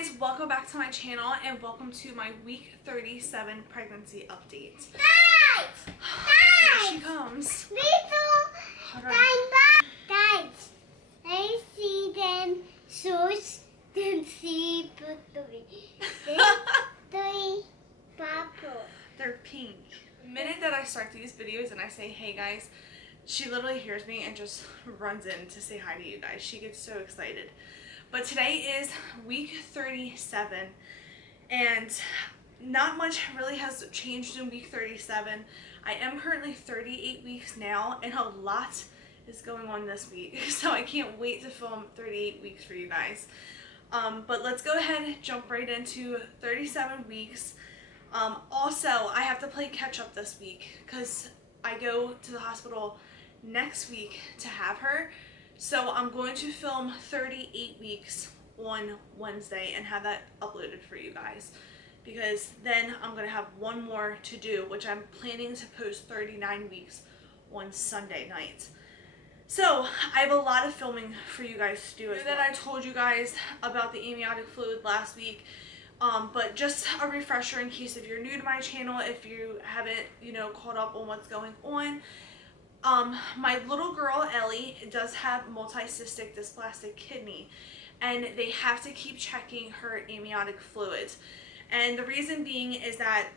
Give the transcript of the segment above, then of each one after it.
guys, welcome back to my channel and welcome to my week 37 pregnancy update. Guys! Here she comes. Guys, I see them shoes, then see three purple. They're pink. The minute that I start these videos and I say, hey guys, she literally hears me and just runs in to say hi to you guys. She gets so excited. But today is week 37 and not much really has changed in week 37. I am currently 38 weeks now and a lot is going on this week. So I can't wait to film 38 weeks for you guys. But let's go ahead and jump right into 37 weeks. Also, I have to play catch up this week because I go to the hospital next week to have her. So I'm going to film 38 weeks on Wednesday and have that uploaded for you guys, because then I'm going to have one more to do, which I'm planning to post 39 weeks on Sunday night. So I have a lot of filming for you guys to do as well. I told you guys about the amniotic fluid last week, but just a refresher in case if you're new to my channel, if you haven't, caught up on what's going on. My little girl Ellie does have multicystic dysplastic kidney, and they have to keep checking her amniotic fluids. And the reason being is that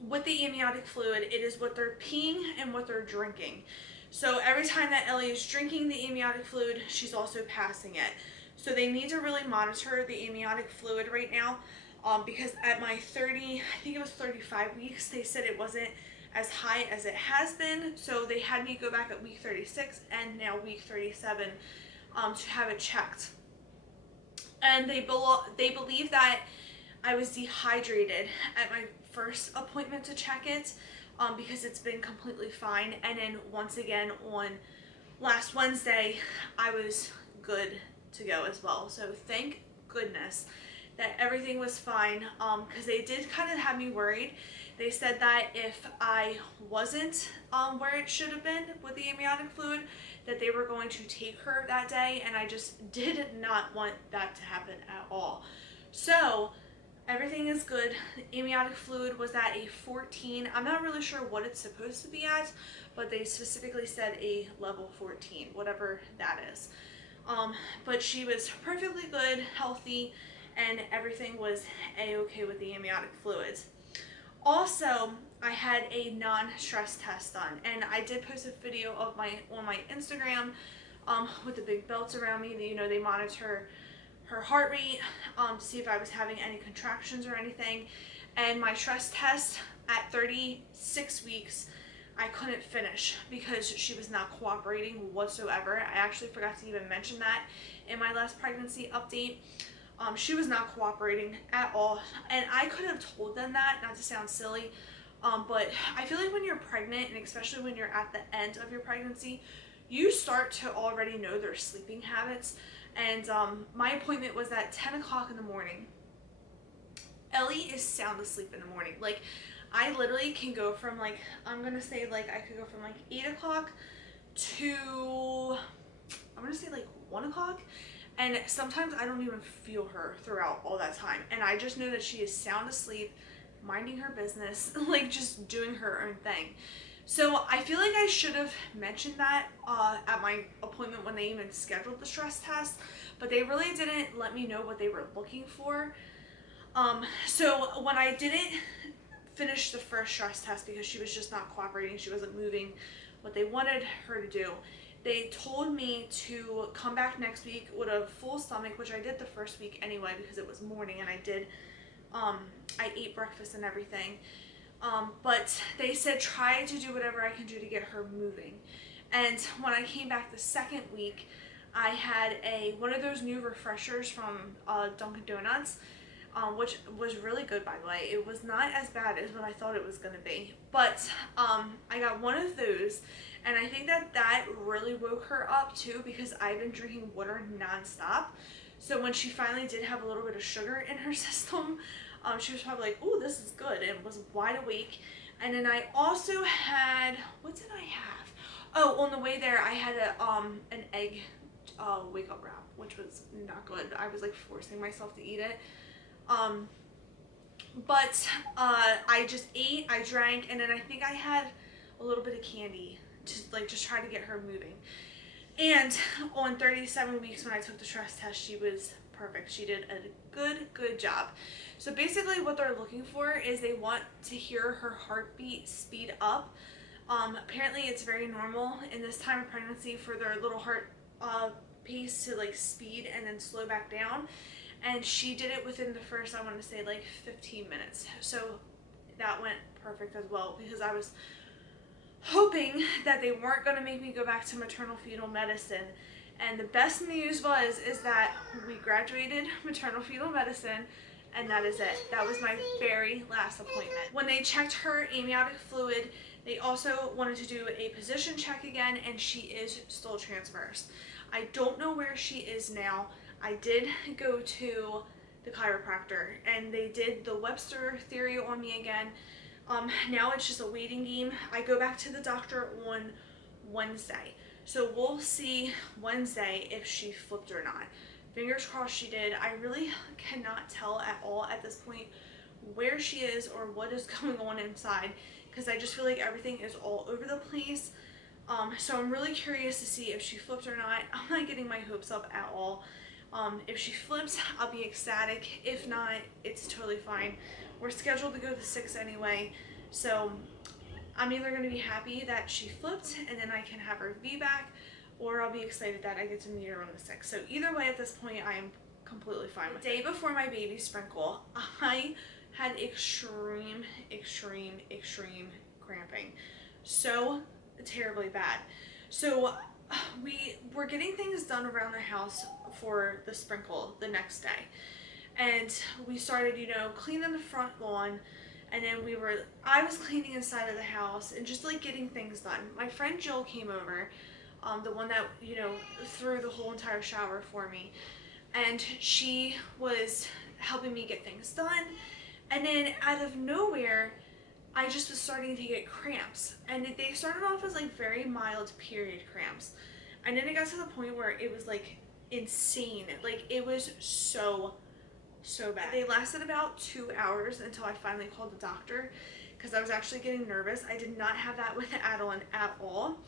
with the amniotic fluid, it is what they're peeing and what they're drinking. So every time that Ellie is drinking the amniotic fluid, she's also passing it. So they need to really monitor the amniotic fluid right now, because at my 35 weeks, they said it wasn't as high as it has been. So they had me go back at week 36 and now week 37 to have it checked. And they believe that I was dehydrated at my first appointment to check it, because it's been completely fine. And then once again on last Wednesday, I was good to go as well. So thank goodness that everything was fine, because they did kind of have me worried. They said that if I wasn't where it should have been with the amniotic fluid, that they were going to take her that day, and I just did not want that to happen at all. So everything is good. The amniotic fluid was at a 14. I'm not really sure what it's supposed to be at, but they specifically said a level 14, whatever that is. But she was perfectly good, healthy, and everything was a-okay with the amniotic fluids. Also, I had a non-stress test done, and I did post a video of on my Instagram with the big belts around me. They monitor her heart rate to see if I was having any contractions or anything. And my stress test at 36 weeks, I couldn't finish because she was not cooperating whatsoever. I actually forgot to even mention that in my last pregnancy update. She was not cooperating at all, and I could have told them that, not to sound silly, but I feel like when you're pregnant, and especially when you're at the end of your pregnancy, you start to already know their sleeping habits. And my appointment was at 10 o'clock in the morning. Ellie is sound asleep in the morning. Like, I literally can go from I'm gonna say I could go from 8 o'clock to, I'm gonna say 1 o'clock. And sometimes I don't even feel her throughout all that time. And I just know that she is sound asleep, minding her business, just doing her own thing. So I feel like I should have mentioned that at my appointment when they even scheduled the stress test. But they really didn't let me know what they were looking for. So when I didn't finish the first stress test because she was just not cooperating, she wasn't moving what they wanted her to do, they told me to come back next week with a full stomach, which I did the first week anyway because it was morning, and I ate breakfast and everything. But they said try to do whatever I can do to get her moving. And when I came back the second week, I had one of those new refreshers from Dunkin' Donuts, which was really good, by the way. It was not as bad as what I thought it was going to be. But I got one of those, and I think that really woke her up too, because I've been drinking water nonstop. So when she finally did have a little bit of sugar in her system, she was probably like, "Ooh, this is good," and was wide awake. And then I also had, what did I have? Oh, on the way there, I had an egg wake up wrap. which was not good. I was like forcing myself to eat it. But I just ate, I drank, and then I think I had a little bit of candy to like just try to get her moving. And on 37 weeks when I took the stress test, she was perfect. She did a good job. So basically what they're looking for is they want to hear her heartbeat speed up. Apparently it's very normal in this time of pregnancy for their little heart pace to like speed and then slow back down. And she did it within the first, I want to say, like 15 minutes. So that went perfect as well, because I was hoping that they weren't going to make me go back to maternal fetal medicine. And the best news is that we graduated maternal fetal medicine, and that is it. That was my very last appointment. When they checked her amniotic fluid, they also wanted to do a position check again, and she is still transverse. I don't know where she is now. I did go to the chiropractor, and they did the Webster theory on me again. Now it's just a waiting game. I go back to the doctor on Wednesday. So we'll see Wednesday if she flipped or not. Fingers crossed she did. I really cannot tell at all at this point where she is or what is going on inside, because I just feel like everything is all over the place. So I'm really curious to see if she flipped or not. I'm not getting my hopes up at all. If she flips, I'll be ecstatic. If not, it's totally fine. We're scheduled to go to 6 anyway, so I'm either going to be happy that she flipped and then I can have her VBAC, or I'll be excited that I get to meet her on the 6th. So either way, at this point, I am completely fine with it. The day before my baby sprinkle, I had extreme cramping. So terribly bad. So we were getting things done around the house for the sprinkle the next day. And we started, you know, cleaning the front lawn, and then I was cleaning inside of the house and just like getting things done. My friend Jill came over, the one that, you know, threw the whole entire shower for me, and she was helping me get things done. And then out of nowhere, I just was starting to get cramps, and they started off as like very mild period cramps, and then it got to the point where it was like insane. Like it was so bad. They lasted about 2 hours until I finally called the doctor, because I was actually getting nervous. I did not have that with Adalynne at all.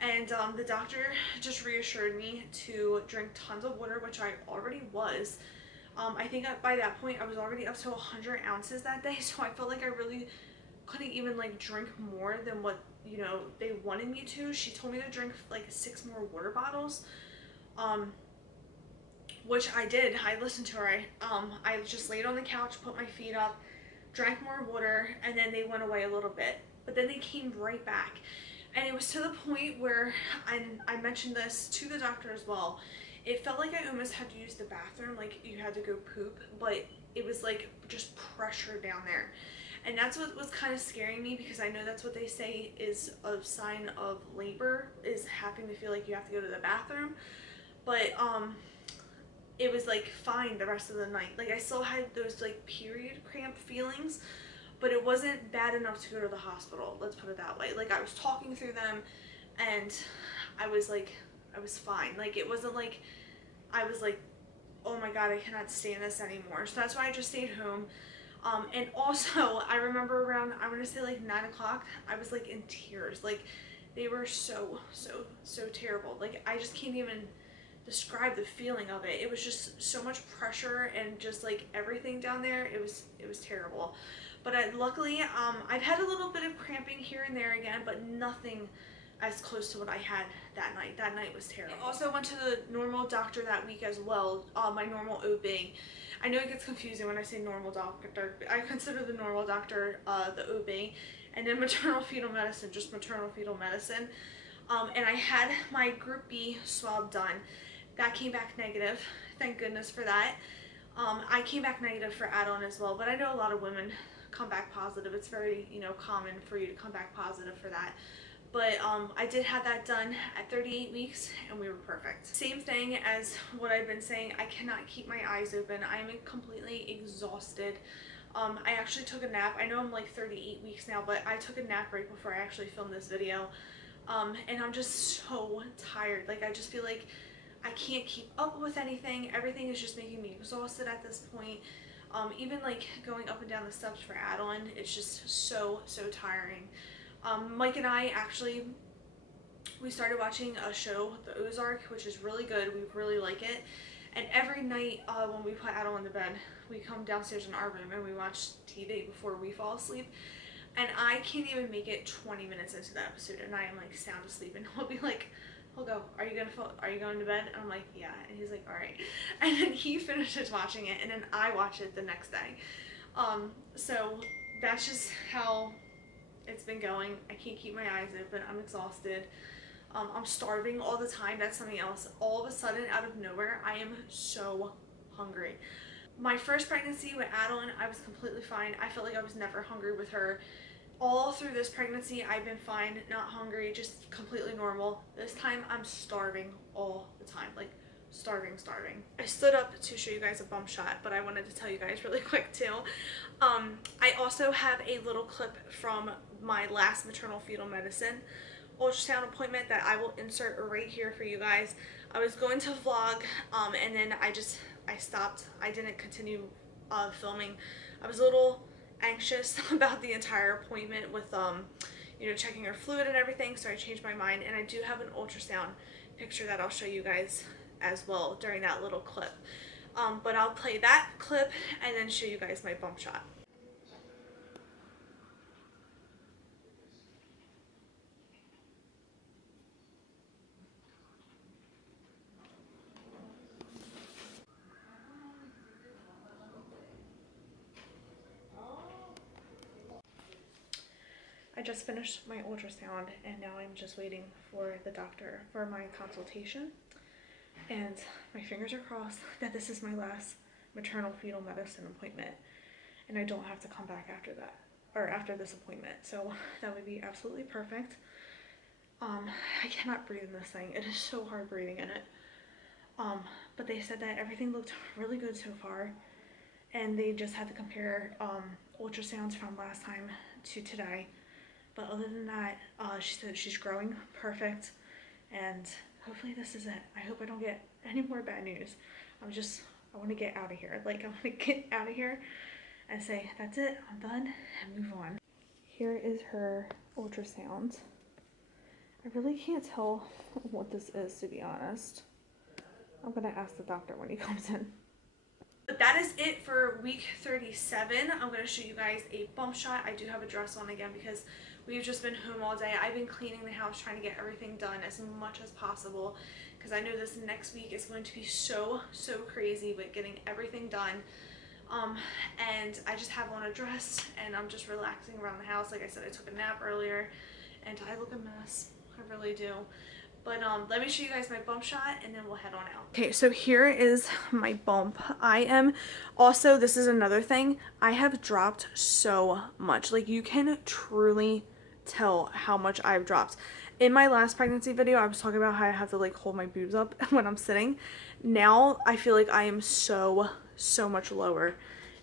And the doctor just reassured me to drink tons of water, which I already was. I think by that point I was already up to 100 ounces that day, so I felt like I really couldn't even like drink more than what, you know, they wanted me to. She told me to drink like 6 more water bottles, which I did. I listened to her. I just laid on the couch, put my feet up, drank more water, and then they went away a little bit, but then they came right back. And it was to the point where, I mentioned this to the doctor as well, it felt like I almost had to use the bathroom, like you had to go poop, but it was like just pressure down there. And that's what was kind of scaring me, because I know that's what they say is a sign of labor, is having to feel like you have to go to the bathroom. But it was like fine the rest of the night. Like I still had those like period cramp feelings, but it wasn't bad enough to go to the hospital, let's put it that way. Like I was talking through them, and I was fine. Like it wasn't like I was like, oh my god, I cannot stand this anymore. So that's why I just stayed home. And also, I remember around, I want to say like 9 o'clock, I was like in tears. Like they were so terrible. Like I just can't even describe the feeling of it. It was just so much pressure and just like everything down there. It was terrible. But luckily, I've had a little bit of cramping here and there again, but nothing as close to what I had that night. That night was terrible. I also went to the normal doctor that week as well, my normal OB. I know it gets confusing when I say normal doctor. I consider the normal doctor the OB, and then maternal fetal medicine, just maternal fetal medicine. And I had my group B swab done. That came back negative. Thank goodness for that. I came back negative for Adalynne as well, but I know a lot of women come back positive. It's very, you know, common for you to come back positive for that. But I did have that done at 38 weeks, and we were perfect. Same thing as what I've been saying, I cannot keep my eyes open. I am completely exhausted. I actually took a nap. I know I'm like 38 weeks now, but I took a nap right before I actually filmed this video. And I'm just so tired. Like I just feel like I can't keep up with anything. Everything is just making me exhausted at this point. Even like going up and down the steps for Adalynne, it's just so tiring. Mike and I actually, we started watching a show, The Ozark, which is really good. We really like it. And every night when we put Adalynne to bed, we come downstairs in our room and we watch TV before we fall asleep. And I can't even make it 20 minutes into the episode and I am like sound asleep, and he'll be like, he'll go, are you going to bed? And I'm like, yeah. And he's like, all right. And then he finishes watching it and then I watch it the next day. So that's just how it's been going. I can't keep my eyes open. I'm exhausted. I'm starving all the time. That's something else. All of a sudden, out of nowhere, I am so hungry. My first pregnancy with Adalynne, I was completely fine. I felt like I was never hungry with her. All through this pregnancy, I've been fine, not hungry, just completely normal. This time, I'm starving all the time, like starving. I stood up to show you guys a bump shot, but I wanted to tell you guys really quick too. I also have a little clip from my last maternal fetal medicine ultrasound appointment that I will insert right here for you guys. I was going to vlog and then I stopped. I didn't continue filming. I was a little anxious about the entire appointment with you know, checking her fluid and everything, so I changed my mind, and I do have an ultrasound picture that I'll show you guys as well during that little clip. But I'll play that clip and then show you guys my bump shot. I just finished my ultrasound and now I'm just waiting for the doctor for my consultation. And my fingers are crossed that this is my last maternal fetal medicine appointment and I don't have to come back after that, or after this appointment. So that would be absolutely perfect. I cannot breathe in this thing. It is so hard breathing in it. But they said that everything looked really good so far, and they just had to compare ultrasounds from last time to today. But other than that, she said she's growing perfect, and hopefully this is it. I hope I don't get any more bad news. I want to get out of here. Like, I want to get out of here and say, that's it, I'm done, and move on. Here is her ultrasound. I really can't tell what this is, to be honest. I'm gonna ask the doctor when he comes in. But that is it for week 37. I'm going to show you guys a bump shot. I do have a dress on again because we've just been home all day. I've been cleaning the house, trying to get everything done as much as possible because I know this next week is going to be so crazy with getting everything done. And I just have on a dress and I'm just relaxing around the house. Like I said, I took a nap earlier and I look a mess. I really do. But let me show you guys my bump shot and then we'll head on out. Okay, so here is my bump. I am also, this is another thing, I have dropped so much. Like, you can truly tell how much I've dropped. In my last pregnancy video, I was talking about how I have to like hold my boobs up when I'm sitting. Now I feel like I am so much lower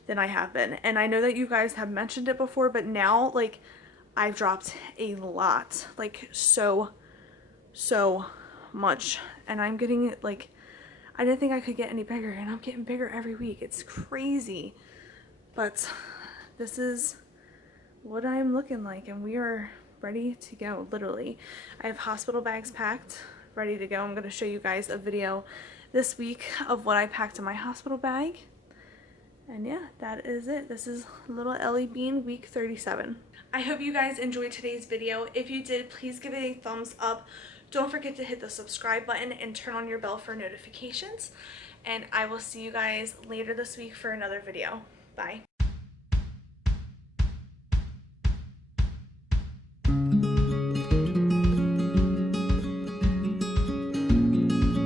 than I have been. And I know that you guys have mentioned it before, but now like I've dropped a lot, like so much, and I'm getting it, like, I didn't think I could get any bigger, and I'm getting bigger every week. It's crazy, but this is what I'm looking like, and we are ready to go. Literally, I have hospital bags packed, ready to go. I'm going to show you guys a video this week of what I packed in my hospital bag, and yeah, that is it. This is little Ellie Bean, week 37. I hope you guys enjoyed today's video. If you did, please give it a thumbs up. Don't forget to hit the subscribe button and turn on your bell for notifications. And I will see you guys later this week for another video. Bye.